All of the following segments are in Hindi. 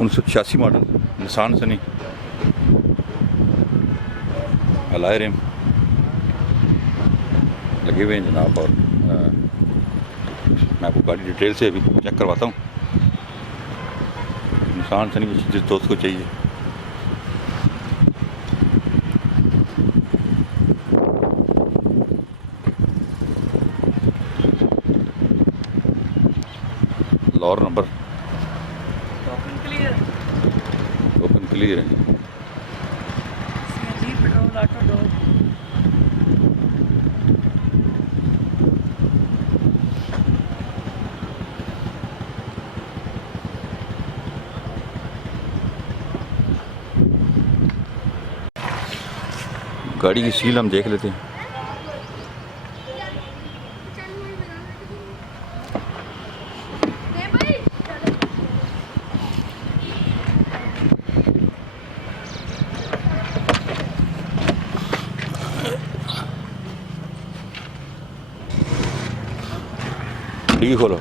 1986 मॉडल निसान से नहीं अलाय रिम लगे हुए हैं जनाब। और मैं आपको गाड़ी डिटेल से अभी चेक करवाता हूँ। निसान से नहीं जिस दोस्त को चाहिए। लॉर नंबर ओपन क्लियर है। CNG petrol auto door. गाड़ी की सील हम देख लेते हैं। ठीक खोलो।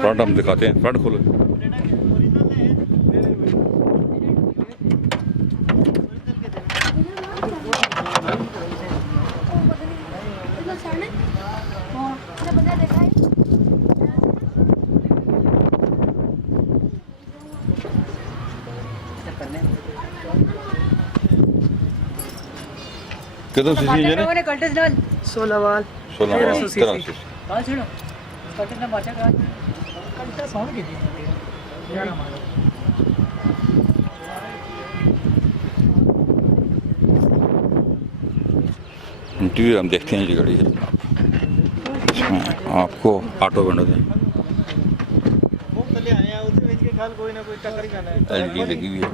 फ्रंट हम दिखाते हैं। फ्रंट खोलो। कितना सीसी इंजन है? 16 वाल 16 सीसी। बात सुनो कटे ना बाचा का कटा साउंड की इंटीरियर हम देखते हैं जी गाड़ी है। इसमें आपको ऑटो विंडो दें। एलईडी लगी हुई है।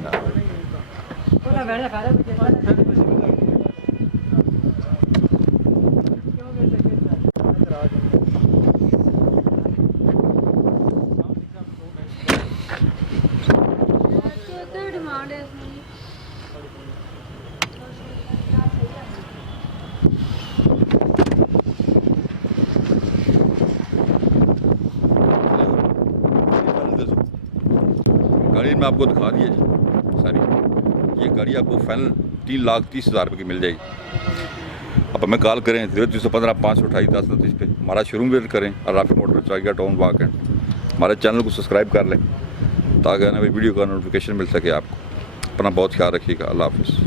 गाड़ी में आपको दिखा दिया जी सारी। ये गाड़ी आपको फाइनल 3,30,000 रुपये की मिल जाएगी। अब हमें कॉल करें 0315 528 1029 पे। हमारा शोरूम विजिट करें और राफी मोटर चाकिया टाउन वाक एंड। हमारे चैनल को सब्सक्राइब कर लें ताकि आने वाली वीडियो का नोटिफिकेशन मिल सके आपको। अपना बहुत ख्याल रखिएगा। अल्लाह हाफ़िज़।